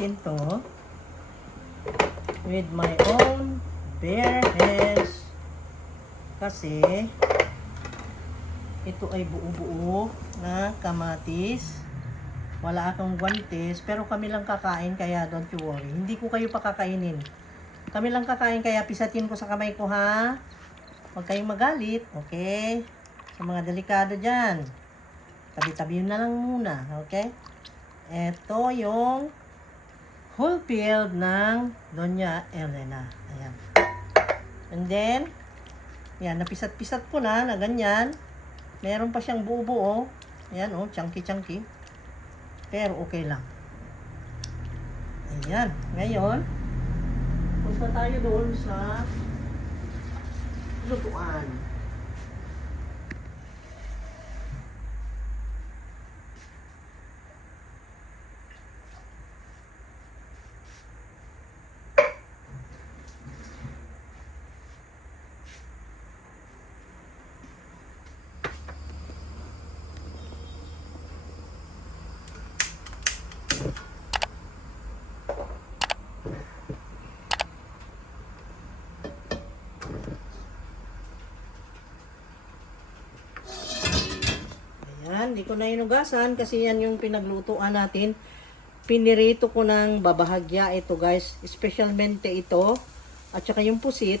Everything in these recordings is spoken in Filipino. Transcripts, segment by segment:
natin to with my own bare hands. Kasi ito ay buo-buo na kamatis. Wala akong guantes, pero kami lang kakain kaya don't you worry. Hindi ko kayo pakakainin. Kami lang kakain kaya pisatin ko sa kamay ko ha. Huwag kayong magalit, okay? Sa mga delikado dyan. Tabi-tabi na lang muna, okay? Ito yung whole field ng Doña Elena. Ayan. And then, yan, napisat-pisat ko na ganyan. Meron pa siyang buo-buo. Ayan, oh, chunky-chunky. Pero okay lang. Ayan. Ngayon, punta tayo doon sa lutuan. Hindi ko na inugasan kasi yan yung pinaglutuan natin. Pinirito ko ng babahagya ito guys. Specialmente ito. At saka yung pusit.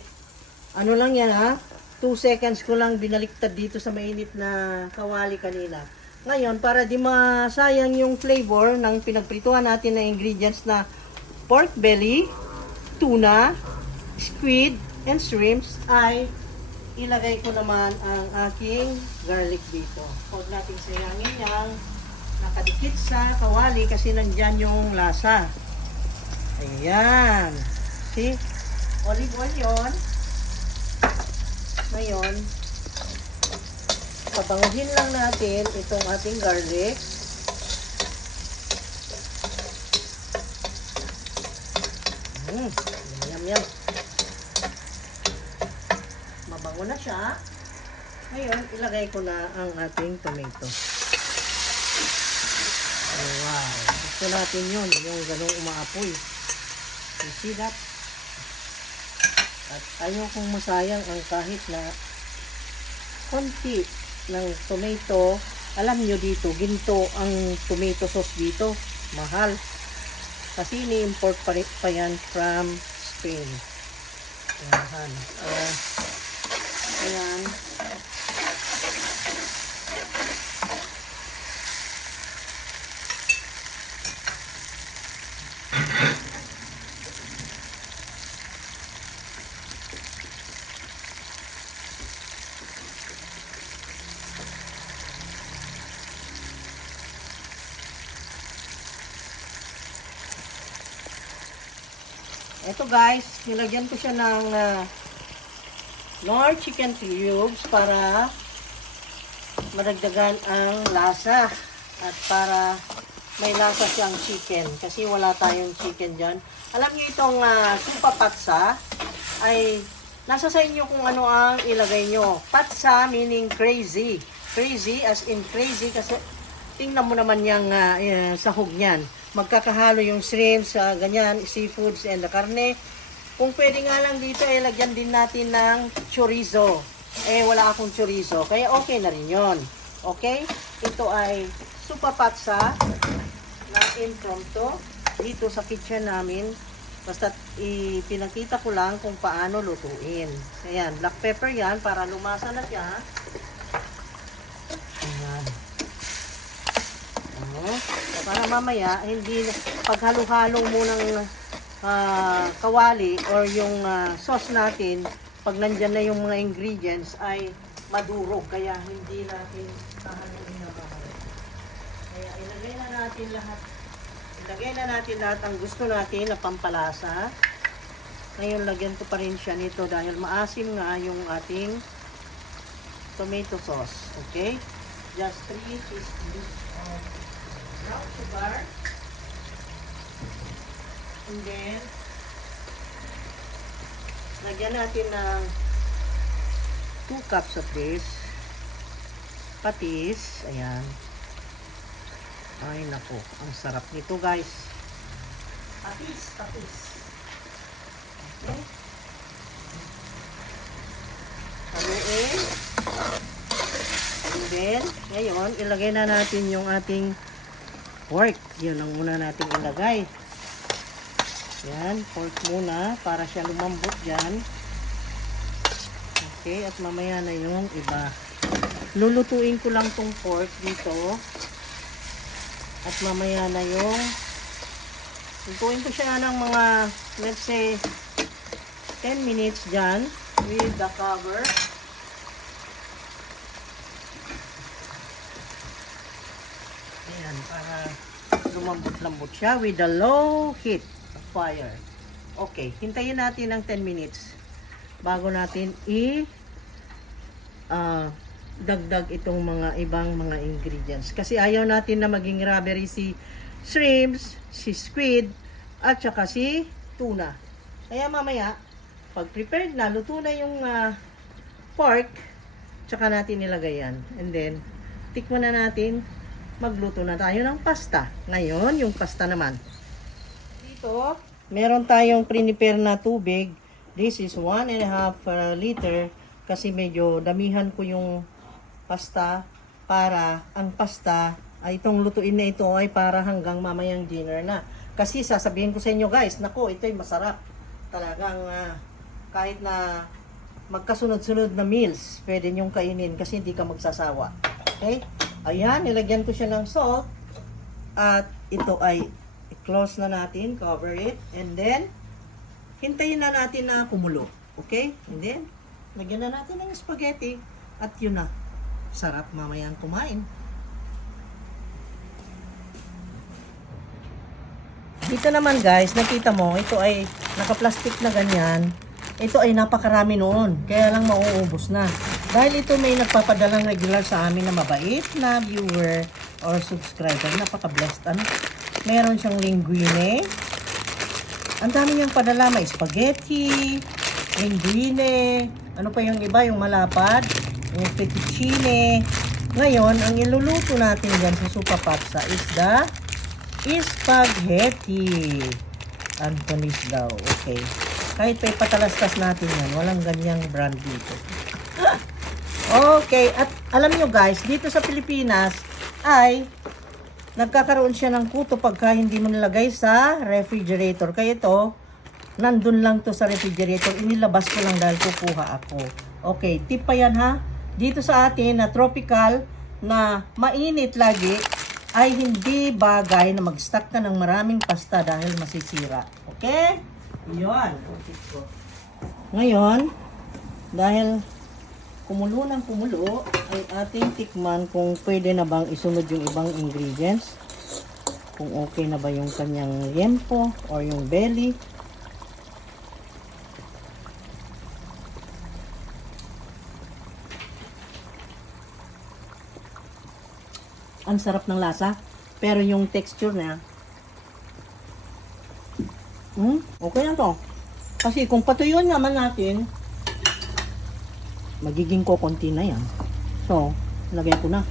Ano lang yan ha. 2 seconds ko lang binaliktad dito sa mainit na kawali kanina. Ngayon para di masayang yung flavor ng pinagprituhan natin na ingredients na pork belly, tuna, squid, and shrimps ay ilagay ko naman ang aking garlic dito. Huwag natin sayangin yung nakadikit sa kawali kasi nandyan yung lasa. Ayan. See? Olive oil yun. Ngayon, pabanguhin lang natin itong ating garlic. Yum, yum. Mabango na siya. Ngayon, ilagay ko na ang ating tomato. Oh, wow. Gusto natin yun. Yung ganong umaapoy. You see that? At ayaw kong masayang ang kahit na konti ng tomato. Alam nyo dito, ginto ang tomato sauce dito. Mahal. Kasi ni-import pa yan from Spain. Ayan. Ayan. Ito guys, nilagyan ko siya ng Knorr chicken cubes para madagdagan ang lasa at para may lasa siyang chicken kasi wala tayong chicken dyan. Alam niyo itong supa patsa ay nasa sa inyo kung ano ang ilagay nyo. Patsa meaning crazy. Crazy as in crazy kasi tingnan mo naman yung sahog niyan. Magkakahalo yung shrimps, ganyan, seafoods and the karne. Kung pwede nga lang dito, lagyan din natin ng chorizo. Wala akong chorizo, kaya okay na rin yun. Okay? Ito ay supa patsa na impromptu dito sa kitchen namin. Basta pinakita ko lang kung paano lutuin. Ayan, black pepper yan para lumasa na siya. Ayan. Para mamaya, hindi paghalo-halo mo ng kawali or yung sauce natin, pag nandyan na yung mga ingredients ay madurog. Kaya hindi natin hahaluin na mahal. Kaya ilagay na natin lahat. Ilagay na natin lahat ang gusto natin na pampalasa. Ngayon, lagyan ko pa rin siya nito dahil maasim nga yung ating tomato sauce. Okay? Just 3 teaspoons of brown sugar. And then, lagyan natin ng 2 cups of this. Patis. Ayan. Ay, naku. Ang sarap nito, guys. Tapis. Okay. Haluin. And then, ngayon, ilagay na natin yung ating pork. Yun ang muna natin ilagay. Yan, pork muna para siya lumambot dyan. Okay, at mamaya na yung iba. Lulutuin ko lang tong pork dito. At mamaya na yung lutuin ko siya ng mga, let's say, 10 minutes dyan with the cover. Ayan, para lumambot-lambot siya with the low heat of fire. Okay, hintayin natin ng 10 minutes bago natin dagdag itong mga ibang mga ingredients. Kasi ayaw natin na maging rubbery si shrimps, si squid, at saka si tuna. Kaya mamaya, pag prepared na, luto na yung pork, tsaka natin nilagay yan. And then, tikman na natin, magluto na tayo ng pasta. Ngayon, yung pasta naman. Dito, meron tayong prepare na tubig. This is 1.5 liter kasi medyo damihan ko yung pasta para ang pasta ay itong lutuin na ito ay para hanggang mamayang dinner na. Kasi sasabihin ko sa inyo guys, nako, ito ay masarap. Talagang kahit na magkasunod-sunod na meals, pwede nyong kainin kasi hindi ka magsasawa. Okay? Ayan, nilagyan ko siya ng salt. At ito ay i-close na natin, cover it. And then, hintayin na natin na kumulo. Okay? And then, lagyan na natin ng spaghetti. At yun na. Sarap mamayang kumain. Dito naman guys, nakita mo, ito ay naka-plastic na ganyan. Ito ay napakarami noon. Kaya lang mauubos na. Dahil ito may nagpapadalang regular sa amin na mabait na viewer or subscriber. Napaka-blessed. Ano? Meron siyang linguine. Ang dami niyang padala. May spaghetti, linguine. Ano pa yung iba? Yung malapad. Yung fettuccine. Ngayon, ang iluluto natin dyan sa Supa Pazza is the spaghetti. Antonis daw. Okay. Kahit pa ipatalastas natin yan, walang ganyang brand dito. Okay. At alam nyo guys, dito sa Pilipinas ay nagkakaroon siya ng kuto pagka hindi mo nilagay sa refrigerator. Kaya ito, nandun lang to sa refrigerator. Inilabas ko lang dahil kukuha ako. Okay. Tip pa yan ha. Dito sa atin na tropical na mainit lagi ay hindi bagay na mag-stock ka ng maraming pasta dahil masisira. Okay? Yun. Ngayon, dahil kumulo ng kumulo, ay ating tikman kung pwede na bang isunod yung ibang ingredients. Kung okay na ba yung kanyang liempo or yung belly. Ang sarap ng lasa, pero yung texture niya, okay na to. Kasi kung patuyuan naman natin, magiging kokonti na yan. So, lagay ko na.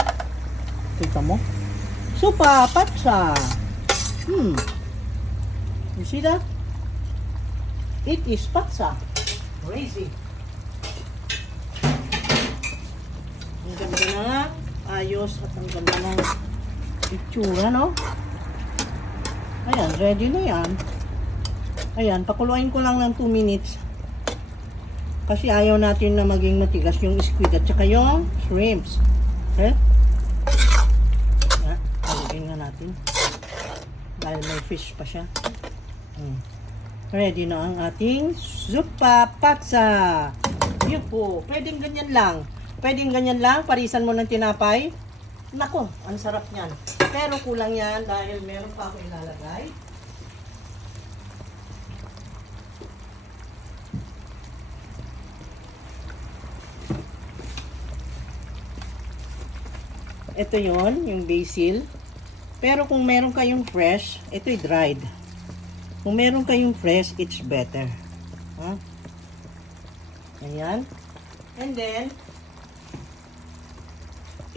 Kita mo? Supa Pazza. You see that? It is pazza. Crazy. Ang ganda na. Ayos at ang ganda ng itsura, no? Ayan, ready na yan. Ayan, pakuluin ko lang ng 2 minutes. Kasi ayaw natin na maging matigas yung squid at saka yung shrimps. Okay? Paluin nga natin. Dahil may fish pa siya. Ready na ang ating Supa Pazza. Yun po. Pwedeng ganyan lang. Pwedeng ganyan lang, parisan mo ng tinapay. Nako, ang sarap niyan. Pero kulang yan dahil meron pa ako ilalagay. Ito yon, yung basil. Pero kung meron kayong fresh, ito'y dried. Kung meron kayong fresh, it's better. Ayan. And then,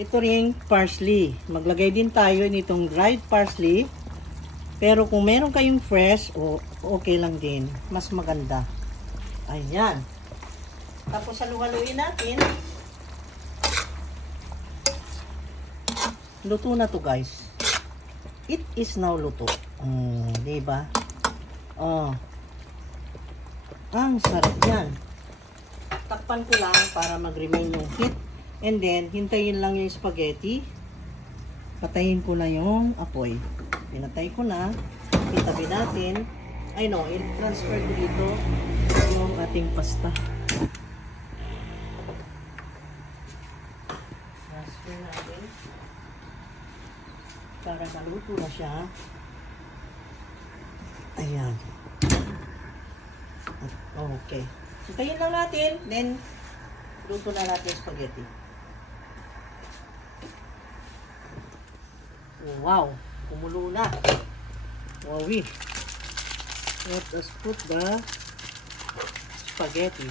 ito ring parsley. Maglagay din tayo nitong dried parsley Pero kung meron kayong fresh, okay lang din. Mas maganda. Ayan. Tapos halu-haluin natin. Luto na to guys. It is now luto. Diba? Ang sarap yan. Takpan ko lang para mag-remain yung heat. And then, hintayin lang yung spaghetti. Patayin ko na yung apoy. Pinatay ko na. Itabi natin. Ay no, i-transfer ko dito yung ating pasta. Transfer natin. Para maluto na siya. Ayan. Okay. Hintayin lang natin. Then, luto na natin yung spaghetti. Wow! Kumulo na. Wowie. Let us put the spaghetti.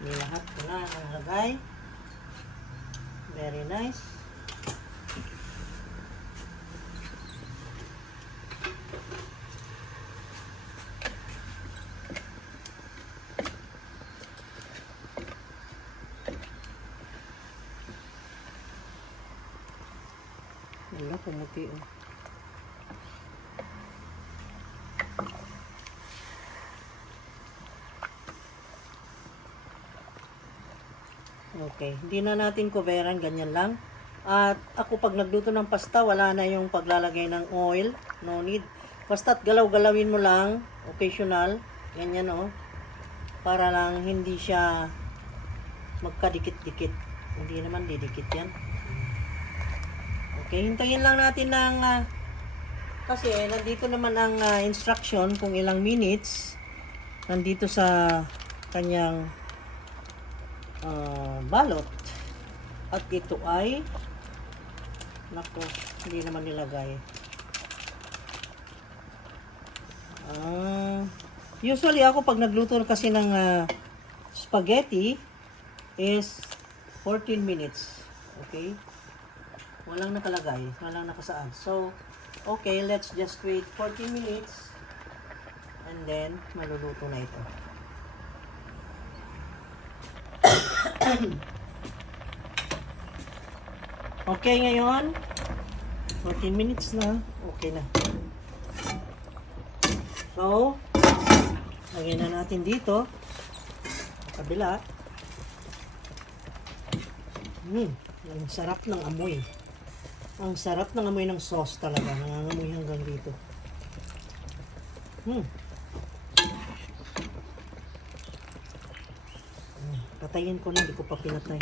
May lahat ko na nalagay. Very nice. Wala, kumuti oh. Okay, hindi na natin coveran, ganyan lang. At ako pag nagluto ng pasta, wala na yung paglalagay ng oil. No need. Basta't galaw-galawin mo lang, occasional. Ganyan oh. Para lang hindi siya magkadikit-dikit. Hindi naman didikit yan. Okay, hintayin lang natin ng kasi nandito naman ang instruction kung ilang minutes nandito sa kanyang balot. At ito ay nako, hindi naman nilagay. Usually ako pag nagluto kasi ng spaghetti is 14 minutes. Okay? Walang nakalagay, walang nakasaad. So, okay, let's just wait 40 minutes and then maluluto na ito. Okay, ngayon 14 minutes na. Okay na. So, lagyan na natin dito sa kabila. Ang sarap ng amoy. Ang sarap ng amoy ng sauce talaga. Nangangamoy hanggang dito. Patayin ko na. Hindi ko pa pinatay.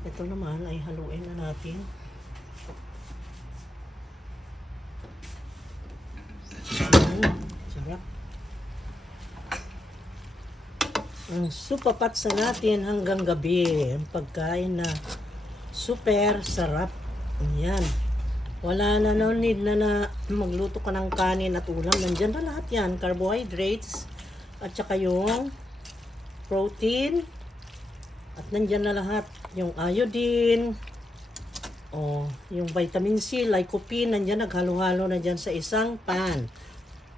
Ito naman ay haluin na natin. Sarap. Ang supapatsa natin hanggang gabi. Ang pagkain na super sarap. Ayan. Wala na no need na magluto ka ng kanin at ulam. Nandyan na lahat yan. Carbohydrates at saka yung protein. At nandyan na lahat. Yung iodine, yung vitamin C, lycopene, nandyan, naghalo-halo na dyan sa isang pan.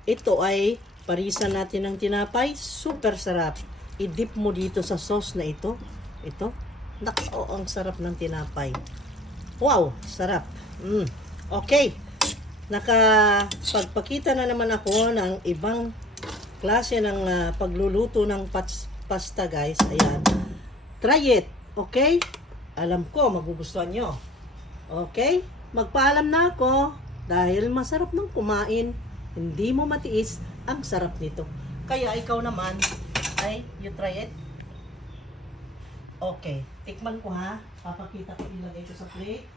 Ito ay parisan natin ng tinapay. Super sarap. I-dip mo dito sa sauce na ito. Ito. Nako, ang sarap ng tinapay. Wow, sarap. Okay. Nakapagpakita na naman ako ng ibang klase ng pagluluto ng pasta guys. Ayan. Try it. Okay? Alam ko, magugustuhan nyo. Okay? Magpaalam na ako dahil masarap ng kumain. Hindi mo matiis ang sarap nito. Kaya ikaw naman, ay, you try it. Okay. Tikman ko ha. Papakita ko, ilagay ko sa plate.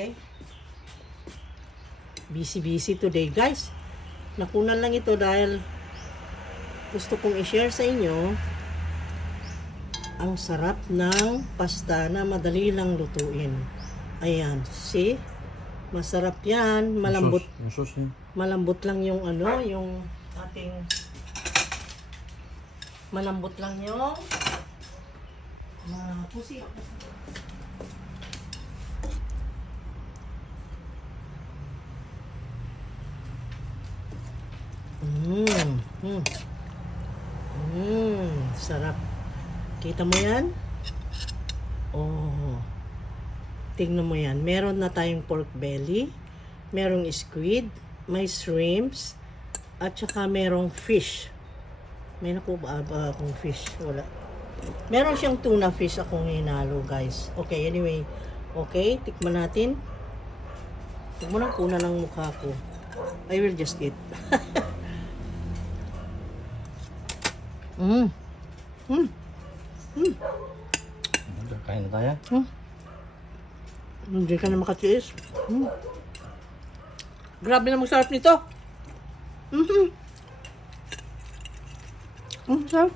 Okay? Busy today, guys. Nakunan lang ito dahil gusto kong i-share sa inyo ang sarap ng pasta na madali lang lutuin. Ayan, see? Masarap yan, malambot. Yung sauce niya. Malambot lang yung ano, yung ating malambot lang yung pusi. Sarap. Kita mo yan? Oh. Tingnan mo yan. Meron na tayong pork belly, merong squid, may shrimps, at saka merong fish. May nakuha ba akong fish? Wala. Meron siyang tuna fish akong hinalo, guys. Okay, anyway. Okay, tikman natin. Huwag mo nang kuna ng mukha ko. I will just eat. Kain na tayo. Hindi ka na makatiis. Grabe na masarap nito. Sarap.